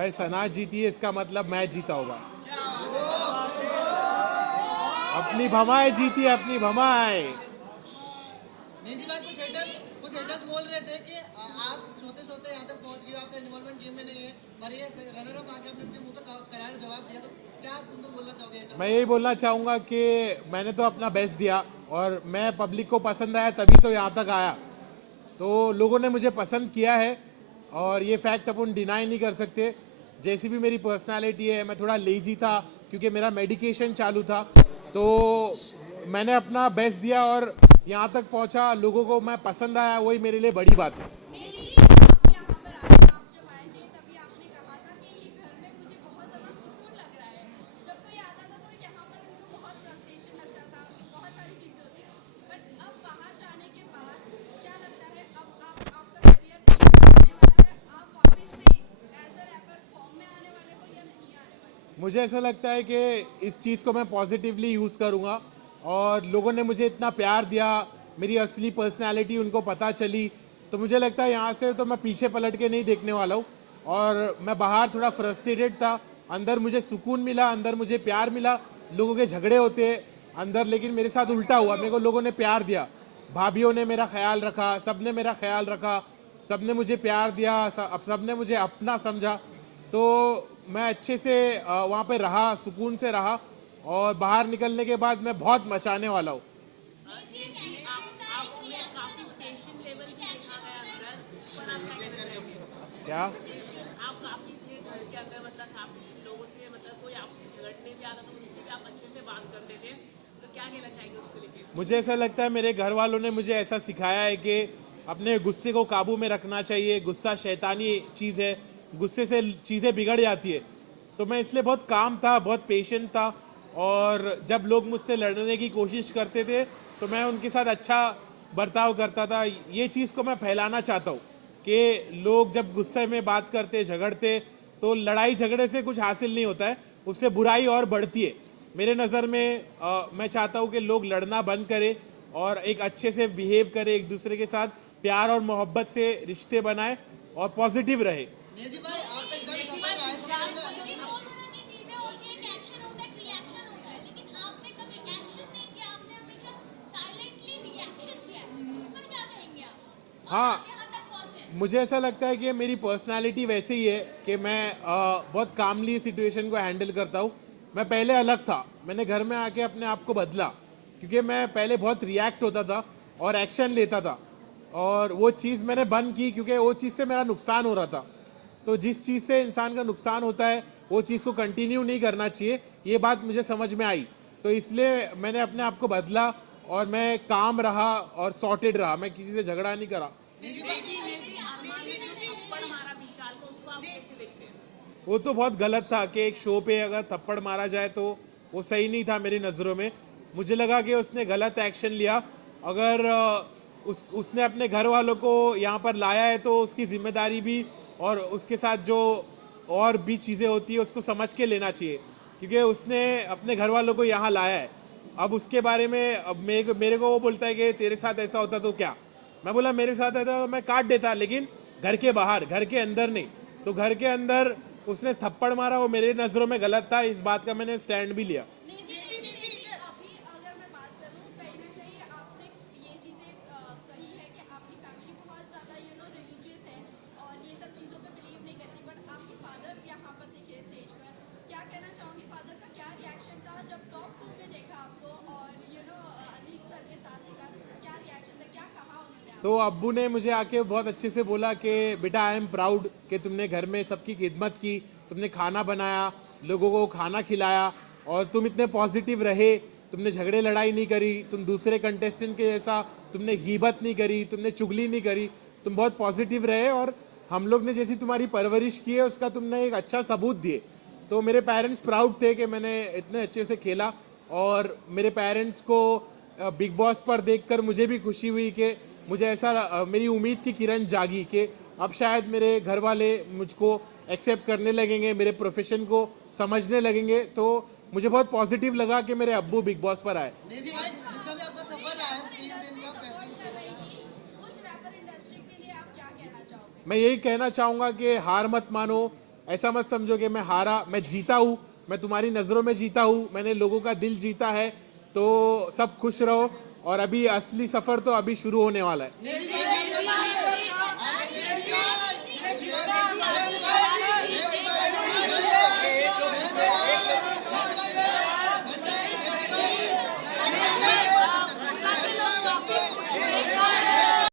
भाई सना जीती है इसका मतलब मैं जीता होगा। अपनी भमाए जीती है, अपनी भमाए। नेजी भाई कुछ हेटर्स बोल रहे थे कि आप सोते सोते यहाँ तक पहुँच गए, आपका इन्वॉल्वमेंट गेम में नहीं है, पर ये रनर अप आके आपने अपने मुंह पे करारा जवाब दिया, तो क्या तुम तो बोलना चाहोगे haters मैं को? यही बोलना चाहूँगा कि मैंने तो अपना बेस्ट दिया और मैं पब्लिक को पसंद आया तभी तो यहाँ तक आया। तो लोगों ने मुझे पसंद किया है और ये फैक्ट अपन डिनाई नहीं कर सकते। जैसी भी मेरी पर्सनालिटी है, मैं थोड़ा लेजी था क्योंकि मेरा मेडिकेशन चालू था, तो मैंने अपना बेस्ट दिया और यहाँ तक पहुँचा। लोगों को मैं पसंद आया, वही मेरे लिए बड़ी बात है। आप यहाँ पर आए, आप जब आए थे तभी आपने कहा था कि ये घर में मुझे बहुत ज़्यादा सुकून लग रहा है। जब कोई आता था तो यहाँ पर उनको बहुत फ्रस्ट्रेशन लगता था, बहुत सारी चीज़ें होती थी। बट अब बाहर जाने के बाद क्या लगता है, अब आपका करियर नहीं आने वाला है, आप वापस से एज अ रैपर फॉर्म में आने वाले हो या नहीं आने वाले? मुझे ऐसा लगता है कि इस चीज़ को मैं पॉजिटिवली यूज़ करूँगा और लोगों ने मुझे इतना प्यार दिया, मेरी असली पर्सनैलिटी उनको पता चली, तो मुझे लगता है यहाँ से तो मैं पीछे पलट के नहीं देखने वाला हूँ। और मैं बाहर थोड़ा फ्रस्ट्रेटेड था, अंदर मुझे सुकून मिला, अंदर मुझे प्यार मिला। लोगों के झगड़े होते हैं अंदर, लेकिन मेरे साथ उल्टा हुआ, मेरे को लोगों ने प्यार दिया। भाभीियों ने मेरा ख्याल रखा, सब ने मेरा ख्याल रखा, सब ने मुझे प्यार दिया, सब ने मुझे अपना समझा। तो मैं अच्छे से वहाँ पे रहा, सुकून से रहा और बाहर निकलने के बाद मैं बहुत मचाने वाला हूँ। क्या आप काफी थे घर के अंदर, मतलब काफी लोगों से, मतलब कोई आपसे झगड़ने भी आता था, उनसे भी आप अच्छे से बात करते थे, तो क्या कहना चाहेंगे उसको लेके? मुझे ऐसा लगता है मेरे घर वालों ने मुझे ऐसा सिखाया है कि अपने गुस्से को काबू में रखना चाहिए। गुस्सा शैतानी चीज़ है, गुस्से से चीज़ें बिगड़ जाती है। तो मैं इसलिए बहुत काम था, बहुत पेशेंट था और जब लोग मुझसे लड़ने की कोशिश करते थे तो मैं उनके साथ अच्छा बर्ताव करता था। ये चीज़ को मैं फैलाना चाहता हूँ कि लोग जब गुस्से में बात करते, झगड़ते, तो लड़ाई झगड़े से कुछ हासिल नहीं होता है, उससे बुराई और बढ़ती है। मेरे नज़र में मैं चाहता हूँ कि लोग लड़ना बंद करें और एक अच्छे से बिहेव करें, एक दूसरे के साथ प्यार और मोहब्बत से रिश्ते बनाए और पॉजिटिव रहे। नेजी भाई आप तक दम सफल रहा है, सबसे ज्यादा ये दो तरह की चीजें होती है, एक एक्शन होता है, एक रिएक्शन होता है, लेकिन आपने कभी एक्शन नहीं किया, आपने हमेशा साइलेंटली रिएक्शन किया है। इस पर क्या कहेंगे आप? और हाँ, आप यहाँ तक पहुँचे। मुझे ऐसा लगता है कि मेरी पर्सनालिटी वैसे ही है कि मैं बहुत कामली सिचुएशन को हैंडल करता हूँ। मैं पहले अलग था, मैंने घर में आके अपने आप को बदला क्योंकि मैं पहले बहुत रिएक्ट होता था और एक्शन लेता था और वो चीज़ मैंने बंद की क्योंकि वो चीज़ से मेरा नुकसान हो रहा था। तो जिस चीज़ से इंसान का नुकसान होता है वो चीज़ को कंटिन्यू नहीं करना चाहिए, ये बात मुझे समझ में आई। तो इसलिए मैंने अपने आप को बदला और मैं काम रहा और सॉर्टेड रहा, मैं किसी से झगड़ा नहीं करा। नेजी भाई अरमान ने जो थप्पड़ मारा विशाल को, उसको आप कैसे देखते हैं? वो तो बहुत गलत था कि एक शो पे अगर थप्पड़ मारा जाए तो वो सही नहीं था मेरी नज़रों में। मुझे लगा कि उसने गलत एक्शन लिया। अगर उसने अपने घर वालों को यहाँ पर लाया है तो उसकी जिम्मेदारी भी और उसके साथ जो और भी चीज़ें होती है उसको समझ के लेना चाहिए क्योंकि उसने अपने घर वालों को यहाँ लाया है। अब उसके बारे में अब मेरे को वो बोलता है कि तेरे साथ ऐसा होता तो क्या। मैं बोला मेरे साथ ऐसा तो मैं काट देता, लेकिन घर के बाहर, घर के अंदर नहीं। तो घर के अंदर उसने थप्पड़ मारा, वो मेरे नज़रों में गलत था, इस बात का मैंने स्टैंड भी लिया। अभी अगर मैं बात करूँ, कहीं ना कहीं आपने ये चीज़ें कही है कि आपकी फैमिली बहुत ज़्यादा रिलीजियस है और ये सब चीज़ों पे बिलीव नहीं करती, बट आपके फादर यहाँ पर दिखे स्टेज पर। क्या कहना चाहूँगी, फादर का क्या रिएक्शन था जब टॉप 2 में देखा आपको और अलीक सर के साथ देखा? क्या रिएक्शन था, क्या कहा उन्होंने तो आपको? अब्बू ने मुझे आके बहुत अच्छे से बोला कि बेटा आई एम प्राउड कि तुमने घर में सबकी खिदमत की, तुमने खाना बनाया, लोगों को खाना खिलाया और तुम इतने पॉजिटिव रहे। तुमने झगड़े लड़ाई नहीं करी, तुम दूसरे कंटेस्टेंट के जैसा तुमने गीबत नहीं करी, तुमने चुगली नहीं करी, तुम बहुत पॉजिटिव रहे और हम लोग ने जैसी तुम्हारी परवरिश की है उसका तुमने एक अच्छा सबूत दिए। तो मेरे पेरेंट्स प्राउड थे कि मैंने इतने अच्छे से खेला और मेरे पेरेंट्स को बिग बॉस पर देखकर मुझे भी खुशी हुई कि मुझे ऐसा मेरी उम्मीद की किरण जागी कि अब शायद मेरे घर वाले मुझको एक्सेप्ट करने लगेंगे, मेरे प्रोफेशन को समझने लगेंगे। तो मुझे बहुत पॉजिटिव लगा कि मेरे अब्बू बिग बॉस पर आए। नेजी भाई जितना भी आपका सफर रहा है 3 दिन का सपोर्ट प्रैक्टिस कर है, रही उस रैपर इंडस्ट्री के लिए आप क्या कहना चाहोगे? मैं यही कहना चाहूँगा कि हार मत मानो, ऐसा मत समझो कि मैं हारा, मैं जीता हूँ, मैं तुम्हारी नज़रों में जीता हूँ, मैंने लोगों का दिल जीता है। तो सब खुश रहो और अभी असली सफ़र तो अभी शुरू होने वाला है। नेजी भाई